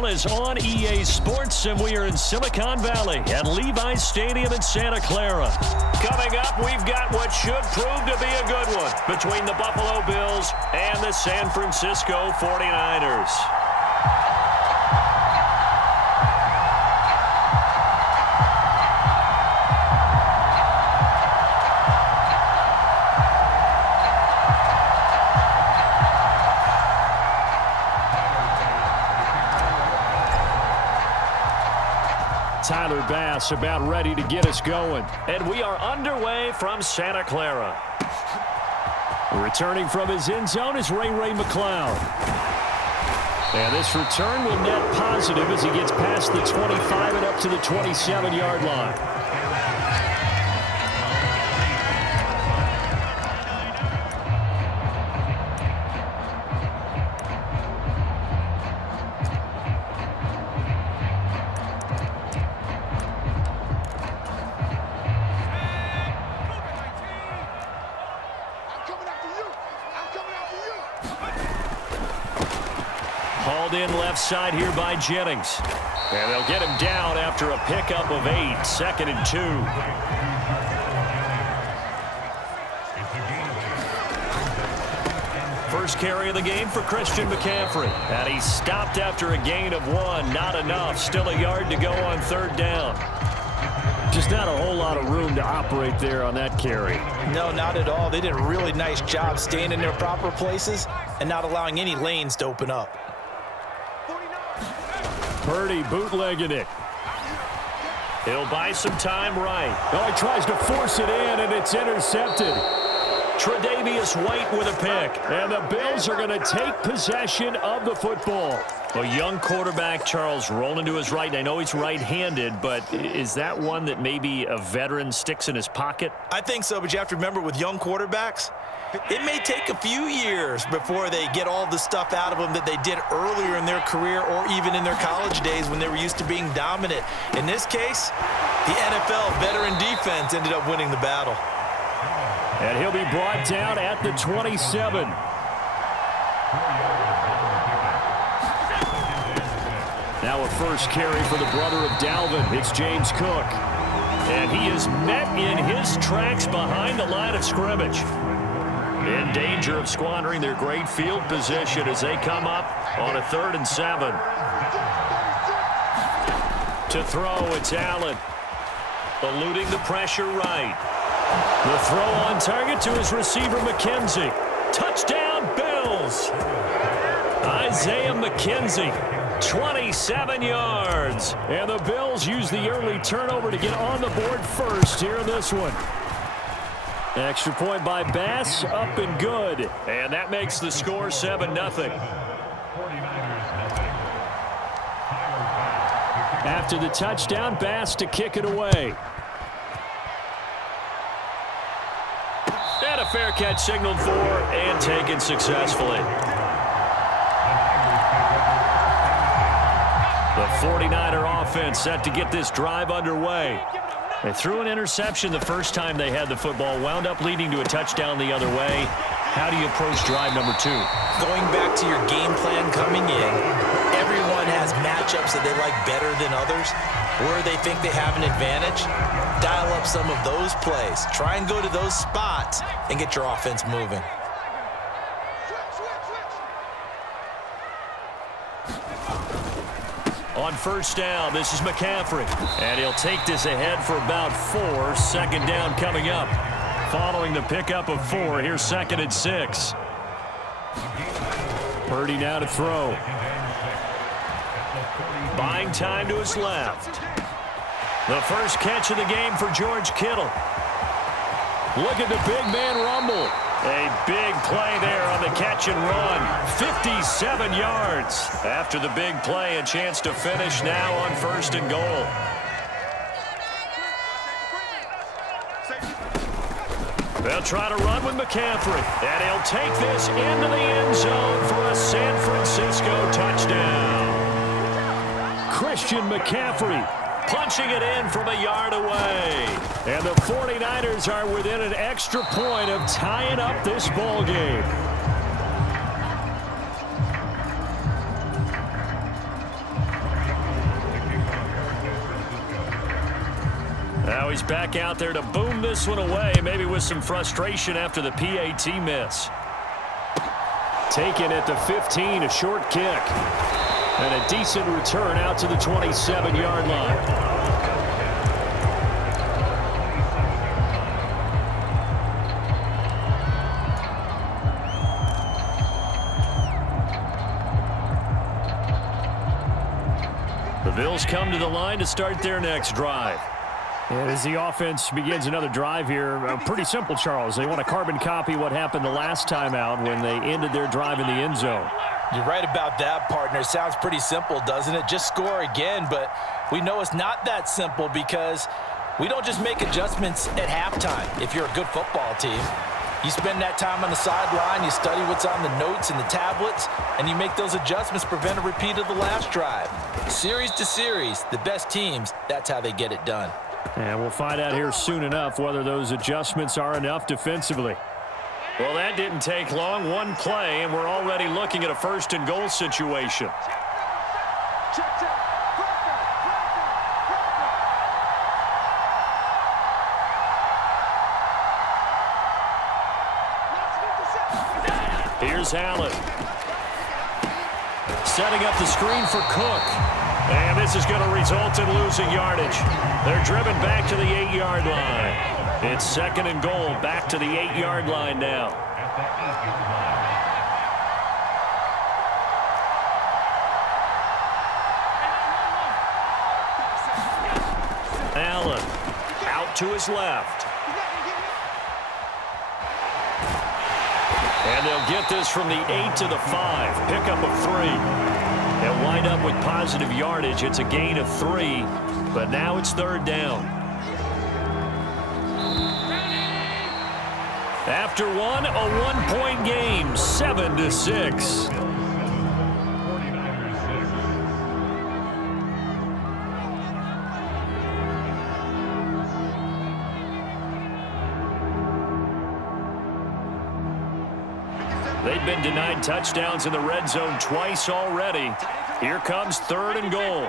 NFL is on EA Sports, and we are in Silicon Valley at Levi's Stadium in Santa Clara. Coming up, we've got what should prove to be a good one between the Buffalo Bills and the San Francisco 49ers. Tyler Bass about ready to get us going. And we are underway from Santa Clara. Returning from his end zone is Ray McCloud. And this return will net positive as he gets past the 25 and up to the 27-yard line. Hauled in left side here by Jennings. And they'll get him down after a pickup of 8, 2nd and 2. First carry of the game for Christian McCaffrey. And he stopped after a gain of 1. Not enough. Still a yard to go on 3rd down. Just not a whole lot of room to operate there on that carry. No, not at all. They did a really nice job staying in their proper places and not allowing any lanes to open up. Purdy bootlegging it. He'll buy some time right. Oh, he tries to force it in, and it's intercepted. Tre'Davious White with a pick. And the Bills are going to take possession of the football. A young quarterback, Charles, rolling to his right. And I know he's right-handed, but is that one that maybe a veteran sticks in his pocket? I think so, but you have to remember with young quarterbacks, it may take a few years before they get all the stuff out of them that they did earlier in their career or even in their college days when they were used to being dominant. In this case, the NFL veteran defense ended up winning the battle. And he'll be brought down at the 27. Now a first carry for the brother of Dalvin. It's James Cook. And he is met in his tracks behind the line of scrimmage. In danger of squandering their great field position as they come up on a 3rd and 7. To throw, it's Allen. Eluding the pressure right. The throw on target to his receiver, McKenzie. Touchdown, Bills. Isaiah McKenzie, 27 yards. And the Bills use the early turnover to get on the board first here in this one. Extra point by Bass, up and good. And that makes the score 7-0. After the touchdown, Bass to kick it away. And a fair catch signaled for and taken successfully. The 49er offense set to get this drive underway. They threw an interception the first time they had the football, wound up leading to a touchdown the other way. How do you approach drive number 2? Going back to your game plan coming in, everyone has matchups that they like better than others, where they think they have an advantage. Dial up some of those plays. Try and go to those spots and get your offense moving. On first down, this is McCaffrey. And he'll take this ahead for about 4. 2nd down coming up. Following the pickup of 4, here's 2nd and 6. Purdy now to throw. Buying time to his left. The first catch of the game for George Kittle. Look at the big man rumble. A big play there on the catch and run. 57 yards. After the big play, a chance to finish now on 1st and goal. They'll try to run with McCaffrey. And he'll take this into the end zone for a San Francisco touchdown. Christian McCaffrey punching it in from a yard away. And the 49ers are within an extra point of tying up this ball game. Now he's back out there to boom this one away, maybe with some frustration after the PAT miss. Taken at the 15, a short kick. And a decent return out to the 27-yard line. The Bills come to the line to start their next drive. And as the offense begins another drive here, pretty simple, Charles. They want to carbon copy what happened the last time out when they ended their drive in the end zone. You're right about that, partner. Sounds pretty simple, doesn't it? Just score again, but we know it's not that simple because we don't just make adjustments at halftime if you're a good football team. You spend that time on the sideline, you study what's on the notes and the tablets, and you make those adjustments, prevent a repeat of the last drive. Series to series, the best teams, that's how they get it done. And we'll find out here soon enough whether those adjustments are enough defensively. Well, that didn't take long. One play, and we're already looking at a first-and-goal situation. Here's Allen. Setting up the screen for Cook. And this is going to result in losing yardage. They're driven back to the 8-yard line. It's second and goal, back to the 8-yard line now. Allen out to his left. And they'll get this from the 8 to the 5. Pickup of 3. They'll wind up with positive yardage. It's a gain of 3, but now it's third down. After one, a one-point game, 7-6. They've been denied touchdowns in the red zone twice already. Here comes third and goal.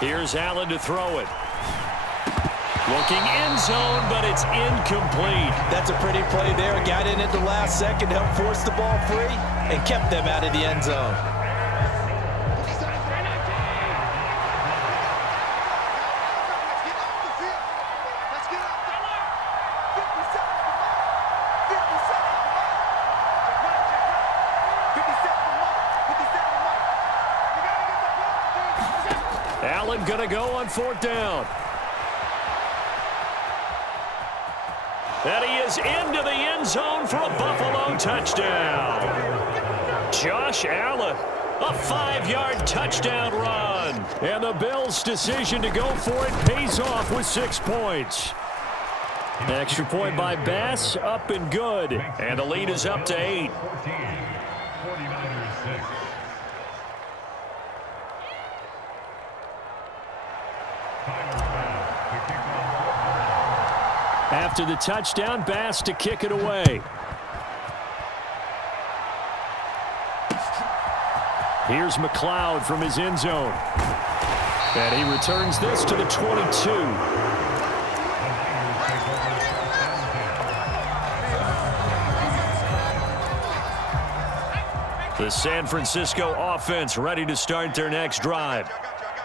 Here's Allen to throw it. Looking end zone, but it's incomplete. That's a pretty play there. Got in at the last second, helped force the ball free, and kept them out of the end zone. Allen going to go on fourth down. And he is into the end zone for a Buffalo touchdown. Josh Allen, a 5-yard touchdown run. And the Bills' decision to go for it pays off with 6 points. Extra point by Bass, up and good. And the lead is up to 8. After the touchdown, Bass to kick it away. Here's McLeod from his end zone. And he returns this to the 22. The San Francisco offense ready to start their next drive.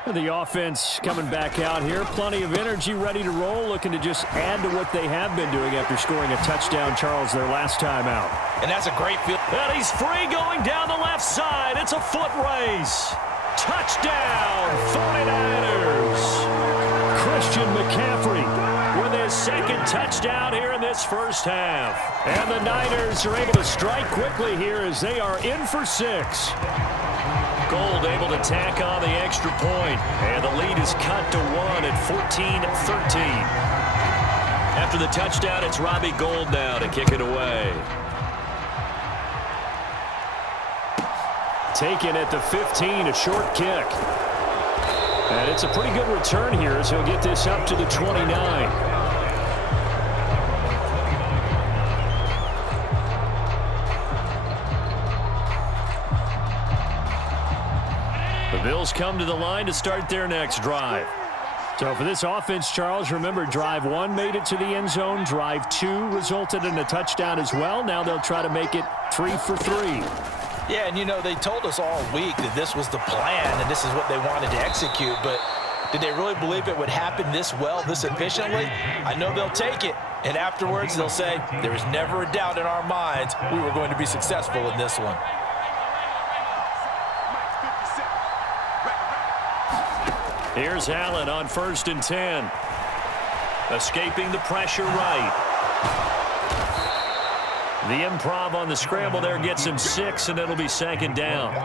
The offense coming back out here. Plenty of energy, ready to roll, looking to just add to what they have been doing after scoring a touchdown, Charles, their last time out. And that's a great field. And he's free going down the left side. It's a foot race. Touchdown, 49ers. Christian McCaffrey with his second touchdown here in this first half. And the Niners are able to strike quickly here as they are in for 6. Gold able to tack on the extra point, and the lead is cut to 1 at 14-13. After the touchdown, it's Robbie Gould now to kick it away. Taken at the 15, a short kick. And it's a pretty good return here as he'll get this up to the 29. The Bills come to the line to start their next drive. So for this offense, Charles, remember, drive 1 made it to the end zone. Drive 2 resulted in a touchdown as well. Now they'll try to make it 3 for 3. Yeah, and, they told us all week that this was the plan and this is what they wanted to execute. But did they really believe it would happen this well, this efficiently? I know they'll take it. And afterwards, they'll say, there was never a doubt in our minds we were going to be successful in this one. Here's Allen on 1st and 10. Escaping the pressure right. The improv on the scramble there gets him 6, and it'll be 2nd down.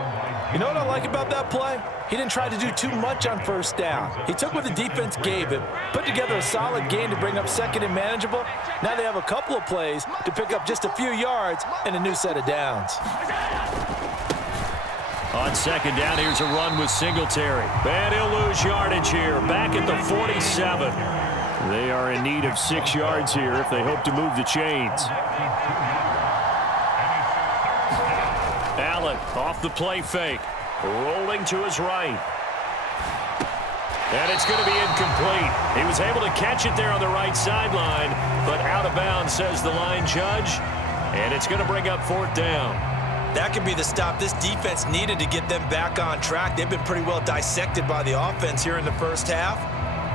You know what I like about that play? He didn't try to do too much on 1st down. He took what the defense gave him, put together a solid game to bring up 2nd and manageable. Now they have a couple of plays to pick up just a few yards and a new set of downs. On 2nd down, here's a run with Singletary. And he'll lose yardage here, back at the 47. They are in need of 6 yards here if they hope to move the chains. Allen off the play fake, rolling to his right. And it's going to be incomplete. He was able to catch it there on the right sideline, but out of bounds, says the line judge. And it's going to bring up 4th down. That could be the stop this defense needed to get them back on track. They've been pretty well dissected by the offense here in the first half.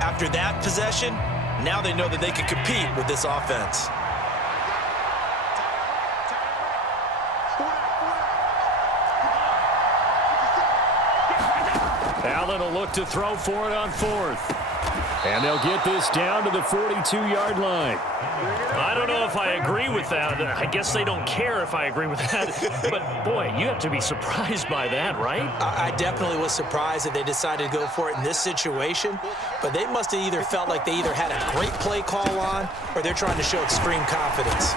After that possession, now they know that they can compete with this offense. Allen will look to throw for it on 4th. And they'll get this down to the 42-yard line. I don't know if I agree with that. I guess they don't care if I agree with that. But, boy, you have to be surprised by that, right? I definitely was surprised that they decided to go for it in this situation. But they must have either felt like they either had a great play call on or they're trying to show extreme confidence.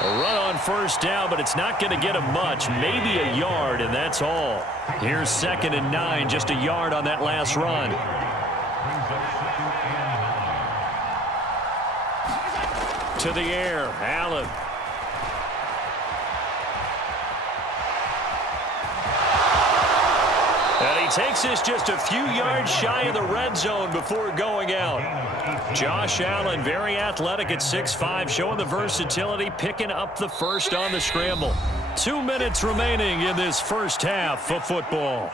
A run on 1st down, but it's not going to get him much. Maybe a yard, and that's all. Here's 2nd and 9, just a yard on that last run. To the air, Allen. And he takes this just a few yards shy of the red zone before going out. Josh Allen, very athletic at 6'5", showing the versatility, picking up the first on the scramble. 2 minutes remaining in this first half of football.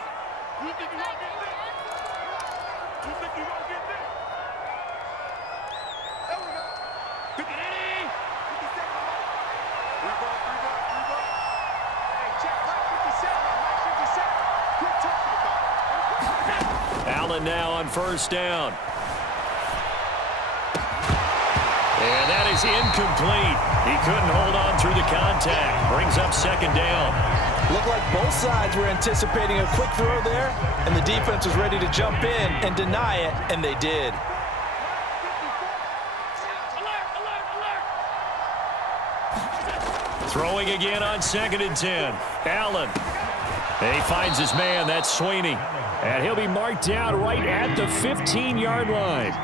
Allen now on 1st down. And that is incomplete. He couldn't hold on through the contact. Brings up 2nd down. Looked like both sides were anticipating a quick throw there, and the defense was ready to jump in and deny it, and they did. Throwing again on 2nd and 10. Allen. And he finds his man. That's Sweeney. And he'll be marked down right at the 15-yard line.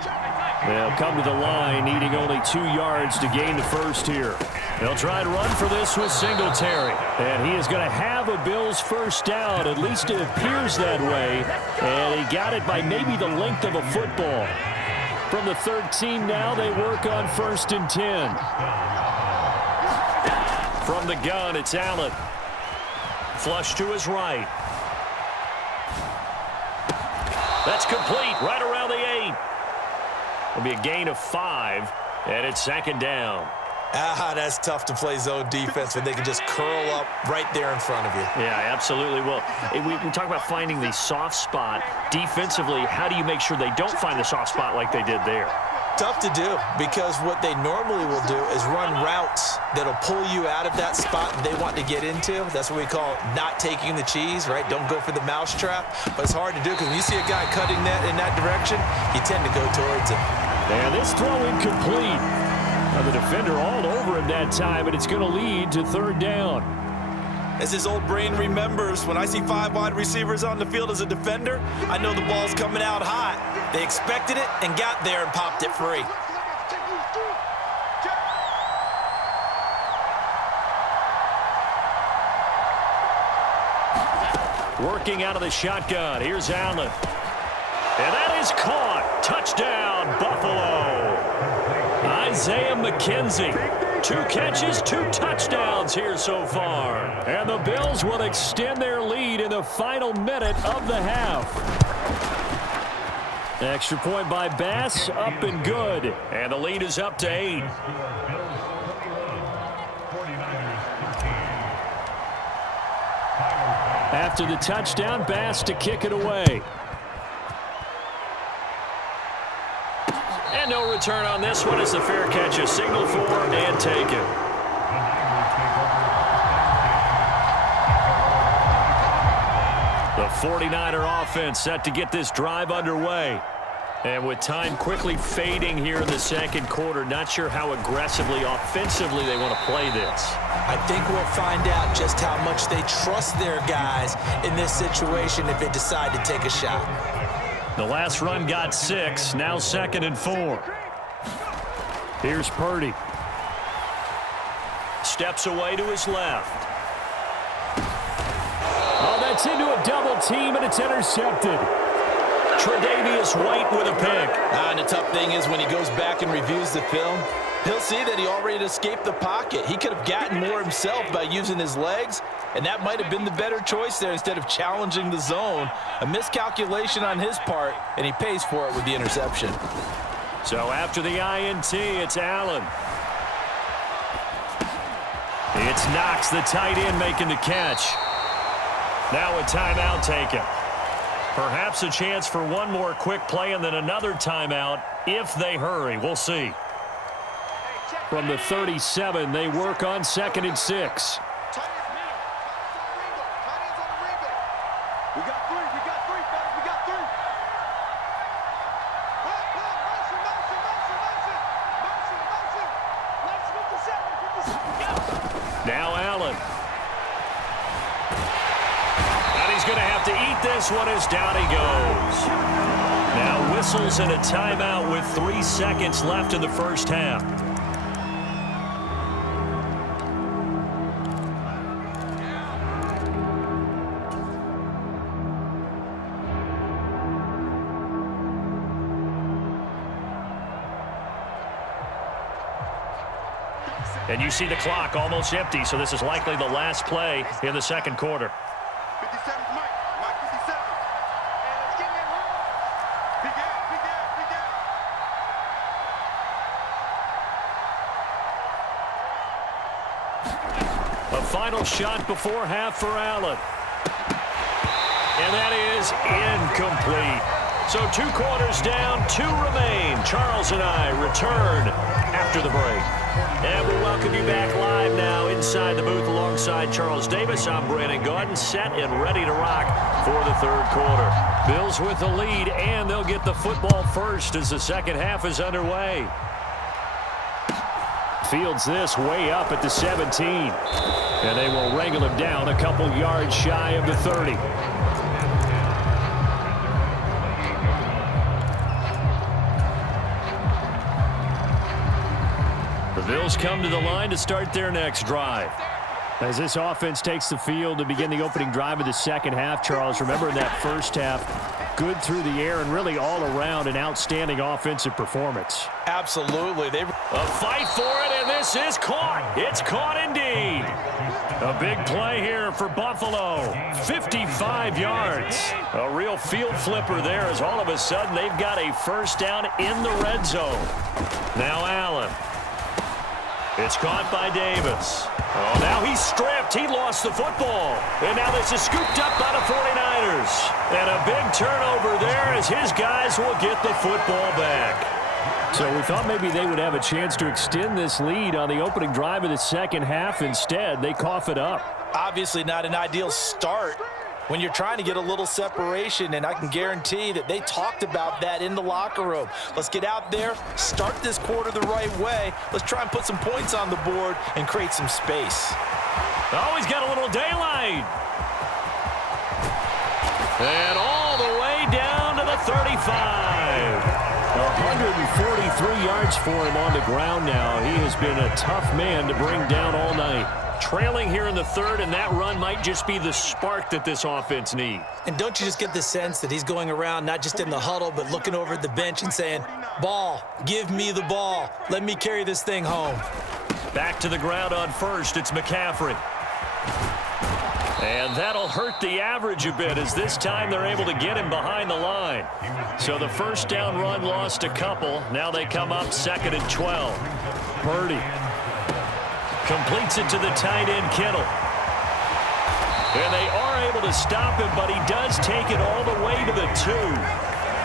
They'll come to the line, needing only 2 yards to gain the first here. They'll try and run for this with Singletary. And he is going to have a Bills first down. At least it appears that way. And he got it by maybe the length of a football. From the 13 now, they work on 1st and 10. From the gun, it's Allen. Flush to his right. That's complete, right around the 8. It'll be a gain of 5, and it's 2nd down. That's tough to play zone defense when they can just curl up right there in front of you. Yeah, absolutely. Well, we talk about finding the soft spot. Defensively, how do you make sure they don't find the soft spot like they did there? Tough to do, because what they normally will do is run routes that'll pull you out of that spot they want to get into. That's what we call not taking the cheese, right? Don't go for the mousetrap. But it's hard to do because when you see a guy cutting that in that direction, you tend to go towards him. And this throw incomplete. Now the defender all over him that time, and it's going to lead to 3rd down. As his old brain remembers, when I see 5 wide receivers on the field as a defender, I know the ball's coming out hot. They expected it and got there and popped it free. Working out of the shotgun. Here's Allen. And that is caught. Touchdown, Buffalo. Isaiah McKenzie. 2 catches, 2 touchdowns here so far. And the Bills will extend their lead in the final minute of the half. Extra point by Bass, up and good. And the lead is up to 8. After the touchdown, Bass to kick it away. And no return on this one as the fair catch is signaled for and taken. The 49er offense set to get this drive underway. And with time quickly fading here in the second quarter, not sure how aggressively, offensively they want to play this. I think we'll find out just how much they trust their guys in this situation if they decide to take a shot. The last run got 6, now 2nd and 4. Here's Purdy. Steps away to his left. Oh, that's into a double team, and it's intercepted. Tre'Davious White with a pick. And the tough thing is when he goes back and reviews the film, he'll see that he already escaped the pocket. He could have gotten more himself by using his legs, and that might have been the better choice there instead of challenging the zone. A miscalculation on his part, and he pays for it with the interception. So after the INT, it's Allen. It's Knox, the tight end, making the catch. Now a timeout taken. Perhaps a chance for one more quick play and then another timeout if they hurry. We'll see. From the 37, they work on 2nd and 6. Now Allen. And he's going to have to eat this one as down he goes. Now whistles and a timeout with 3 seconds left in the first half. And you see the clock almost empty, so this is likely the last play in the second quarter. 57, Mike 57. And it's getting in home. Big A final shot before half for Allen. And that is incomplete. So 2 quarters down, 2 remain. Charles and I return after the break. And we'll welcome you back live now inside the booth alongside Charles Davis. I'm Brandon Gaudin, set and ready to rock for the third quarter. Bills with the lead, and they'll get the football first as the second half is underway. Fields this way up at the 17. And they will wrangle him down a couple yards shy of the 30. The Bills come to the line to start their next drive. As this offense takes the field to begin the opening drive of the second half, Charles, remember in that first half, good through the air and really all around an outstanding offensive performance. Absolutely. A fight for it, and this is caught. It's caught indeed. A big play here for Buffalo. 55 yards. A real field flipper there as all of a sudden they've got a first down in the red zone. Now Allen. It's caught by Davis. Oh, now he's stripped. He lost the football. And now this is scooped up by the 49ers. And a big turnover there as his guys will get the football back. So we thought maybe they would have a chance to extend this lead on the opening drive of the second half. Instead, they cough it up. Obviously not an ideal start when you're trying to get a little separation, and I can guarantee that they talked about that in the locker room. Let's get out there, start this quarter the right way. Let's try and put some points on the board and create some space. Oh, he's got a little daylight. And all the way down to the 35. 143 yards for him on the ground now. He has been a tough man to bring down all night. Trailing here in the third, and that run might just be the spark that this offense needs. And don't you just get the sense that he's going around not just in the huddle, but looking over at the bench and saying, ball, give me the ball. Let me carry this thing home. Back to the ground on first. It's McCaffrey. And that'll hurt the average a bit as this time they're able to get him behind the line. So the first down run lost a couple. Now they come up 2nd and 12. Purdy completes it to the tight end, Kittle. And they are able to stop him, but he does take it all the way to the 2.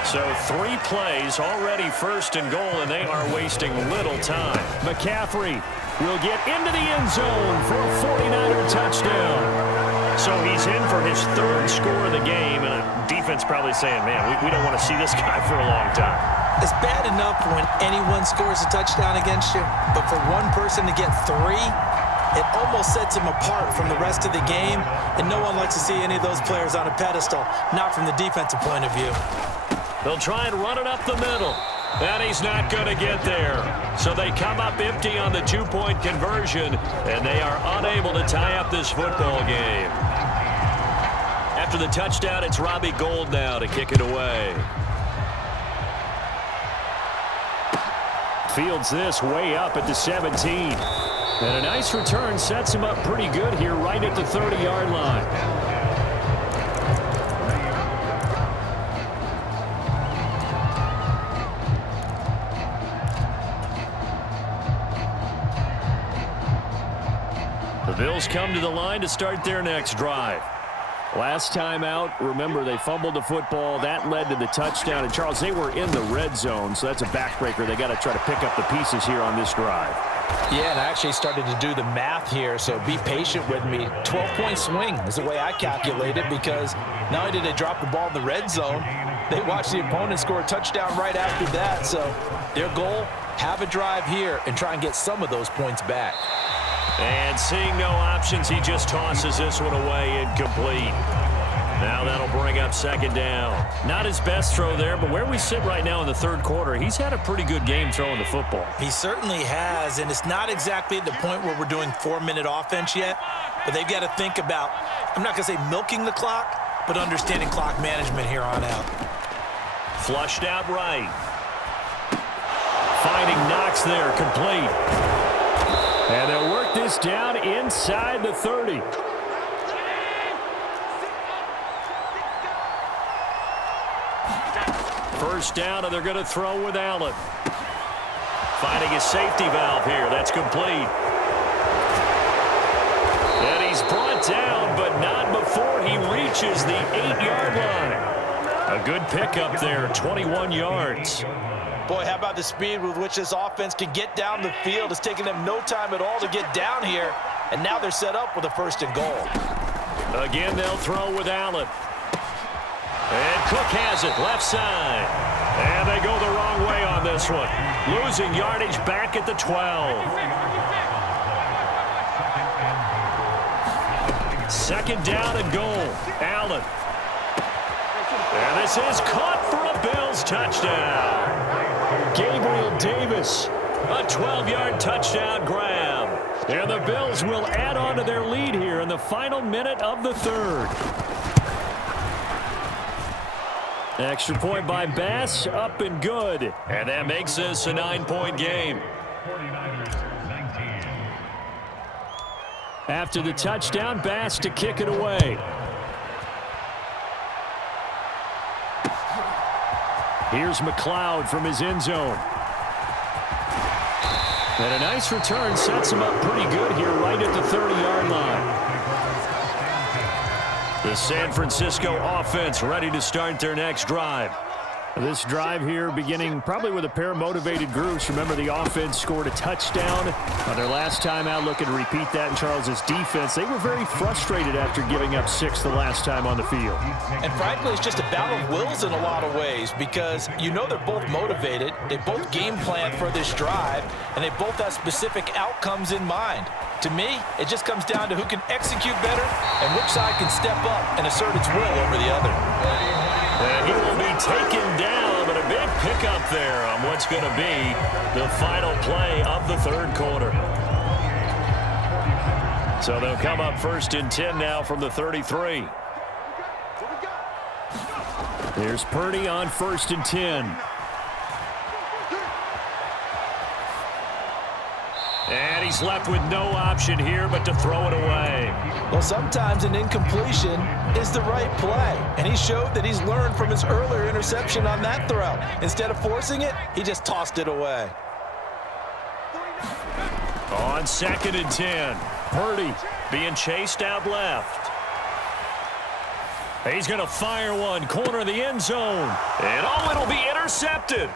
So 3 plays, already 1st and goal, and they are wasting little time. McCaffrey will get into the end zone for a 49er touchdown. So he's in for his 3rd score of the game, and a defense probably saying, man, we don't want to see this guy for a long time. It's bad enough when anyone scores a touchdown against you, but for one person to get 3, it almost sets him apart from the rest of the game, and no one likes to see any of those players on a pedestal, not from the defensive point of view. They'll try and run it up the middle, and he's not going to get there. So they come up empty on the 2-point conversion, and they are unable to tie up this football game. After the touchdown, it's Robbie Gould now to kick it away. Fields this way up at the 17. And a nice return sets him up pretty good here right at the 30-yard line. The Bills come to the line to start their next drive. Last time out, remember, they fumbled the football. That led to the touchdown. And, Charles, they were in the red zone, so that's a backbreaker. They got to try to pick up the pieces here on this drive. Yeah, and I actually started to do the math here, so be patient with me. 12-point swing is the way I calculate it, because not only did they drop the ball in the red zone, they watched the opponent score a touchdown right after that. So their goal, have a drive here and try and get some of those points back. And seeing no options, he just tosses this one away, incomplete. Now that'll bring up 2nd down. Not his best throw there, but where we sit right now in the 3rd quarter, he's had a pretty good game throwing the football. He certainly has, and it's not exactly at the point where we're doing 4-minute offense yet, but they've got to think about, I'm not going to say milking the clock, but understanding clock management here on out. Flushed out right. Finding Knox there, complete. And they'll work this down inside the 30. First down, and they're going to throw with Allen. Finding a safety valve here. That's complete. And he's brought down, but not before he reaches the 8-yard line. A good pickup there, 21 yards. Boy, how about the speed with which this offense can get down the field? It's taking them no time at all to get down here, and now they're set up with a 1st and goal. Again, they'll throw with Allen. And Cook has it, left side. And they go the wrong way on this one. Losing yardage back at the 12. 2nd down and goal. Allen. And this is caught for a Bills touchdown. Gabriel Davis, a 12-yard touchdown grab. And the Bills will add on to their lead here in the final minute of the 3rd. Extra point by Bass, up and good. And that makes this a 9-point game. After the touchdown, Bass to kick it away. Here's McLeod from his end zone. And a nice return sets him up pretty good here right at the 30-yard line. The San Francisco offense ready to start their next drive. This drive here beginning probably with a pair of motivated groups. Remember, the offense scored a touchdown on their last time out. Looking to repeat that in Charles's defense. They were very frustrated after giving up 6 the last time on the field. And frankly, it's just a battle of wills in a lot of ways, because you know they're both motivated. They both game plan for this drive, and they both have specific outcomes in mind. To me, it just comes down to who can execute better and which side can step up and assert its will over the other. And he will be taken down, but a big up there on what's going to be the final play of the third quarter. So they'll come up 1st and 10 now from the 33. Here's Purdy on 1st and 10. And he's left with no option here but to throw it away. Well, sometimes an incompletion is the right play, and he showed that he's learned from his earlier interception on that throw. Instead of forcing it, he just tossed it away. On 2nd and 10, Purdy being chased out left. He's going to fire one, corner of the end zone. And it'll be intercepted.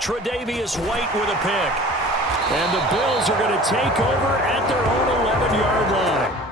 Tre'Davious White with a pick. And the Bills are going to take over at their own 11-yard line.